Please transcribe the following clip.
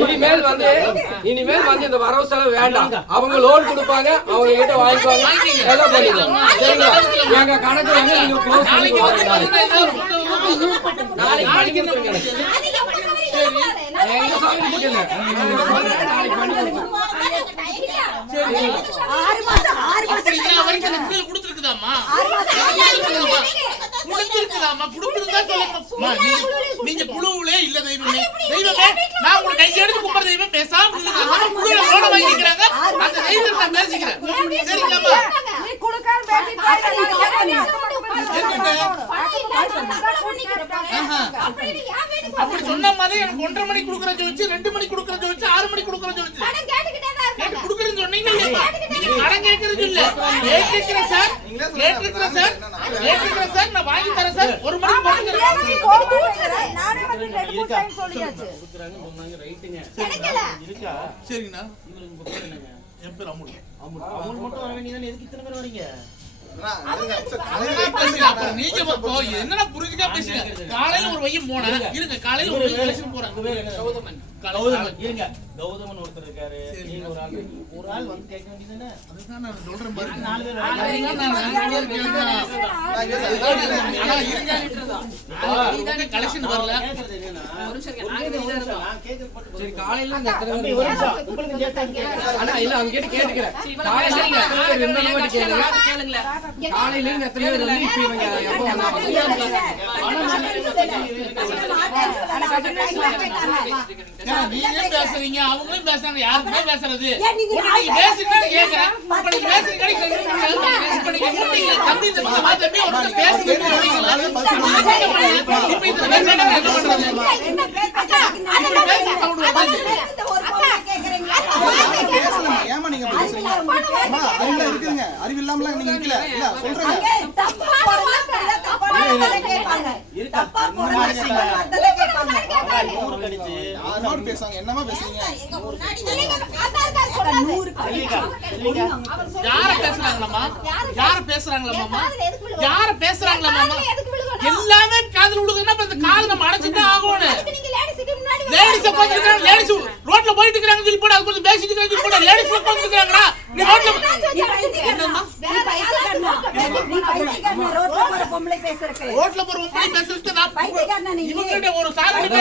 இனிமேல் வந்து இனிமேல் வந்து இந்த வரவு செலவு வேண்டாம் அவங்க லோன் கொடுப்பாங்க அவங்க கிட்ட வாங்கிக்குவாங்க எல்லாம் பண்ணிக்கலாம் சரிங்களா எங்க கணக்கு வந்து நீங்க க்ளோஸ் நாளைக்கு நாளைக்கு? எங்க சாமி. நாளைக்கு. ஆறு மாசம் ஆறு மாசம் வரைக்கும் பிள்ளை கொடுத்திருக்குதாம்மா? ஆறு மாசம் கொடுத்திருக்குதாம்மா? கொடுத்திருக்குதாம்மா? கொடுத்திருந்தா சொல்லணும்மா. நீங்க- நீங்க குழுவுலே இல்ல தெய்வமே. தெய்வமே, நான் உங்களை கையெடுத்து கும்பிடுற தெய்வம் பேசாம குழுவுல லோனை வாங்கிக்கிறாங்க. அந்த தெய்வத்தை நான் பேசிக்கிறேன். அப்படி சொன்ன மாதிரி எனக்கு ஒன்றரை மணிக்கு கொடுக்குற சொல்லிச்சு ரெண்டு மணிக்கு கொடுக்குற சொல்லிச்சு ஆறு மணிக்கு கொடுக்குற கேட்டு கொடுக்குறேன்னு சொன்னீங்க? நீங்க கடன் கேட்கறது இல்ல சார் கேட்டுக்கிறேன் சார் கேட்டுக்கிறேன் சார் நான் வாங்கி தரேன் சார். ஒரு மணிக்கு போட்டுக்கிறேன் நானே வந்து ரெண்டு மூணு டைம் சொல்லியாச்சு. சரிங்கண்ணா. என் பேர் அமுல். அதெல்லாம் பேசுங்க. அப்புறம் நீங்க இப்போ என்னடா புரிஞ்சுக்கா பேசுங்க காலையில ஒரு வையம் போனேன் இருங்க காலையில ஒரு வையம் பேசிட்டு போறேன் கௌதமன் கௌதமன் இருங்க கௌதமன் ஒருத்தர் இருக்காரு நீங்க ஒரு ஆள் ஒரு ஆள் வந்து கேட்க வேண்டியதுதானே அதுதான் நான் சொல்றேன் பாருங்க நாலு பேர் அதுதான் நான் நாலு பேர் கேளுங்க. ஆனா இருங்க. நீதானே collection வரல ஒரு நிமிஷம், சரி காலையில எத்தனை பேர் ஒரு நிமிஷம் உங்களுக்கு அண்ணா இல்ல அவங்க கிட்ட கேட்டுக்கிறேன் காலையில கேளுங்க காலையில இருந்து எத்தனை பேர் வந்து இப்ப இவங்க எப்போ வந்தாங்க ஏன்னா நீங்க பேசுறீங்க. அவங்களும் பேசுறாங்க. யாருக்குமே பேசுறது? நீங்க பேசுறீங்கன்னு கேக்குறேன். நீங்க பேசுறீங்க. தம்பி இந்த ஒரு? இப்ப பேசுறாங்க, என்ன பண்றது? அறிவுல இருக்குதுங்க. அறிவு இல்லாமலாம் நீங்க நிக்கல. இல்ல சொல்றேங்க. நூறு கடிச்சு யாரோ பேசுவாங்க என்னமா பேசுறீங்க யார பேசுறாங்களாம்மா? யார பேசுறாங்களாம்மா? யார பேசுறாங்களாம்மா? எல்லாமே காதுல இந்த காது நம்ம அடைச்சுதான் ஆகணும். லேடிஸ் லேடிஸ் ரோட்ல போயிட்டு இருக்காங்க சொல்லி போட அது கொஞ்சம் பேசிட்டு இருக்காங்க சொல்லி போட. லேடிஸ் நீ ரோட்ல பொம்பளை பேசுறக்கு ரோட்ல போற உங்களை பேசுறது நான் பைத்தியக்காரனா நீ? இவங்ககிட்ட ஒரு சாதாரண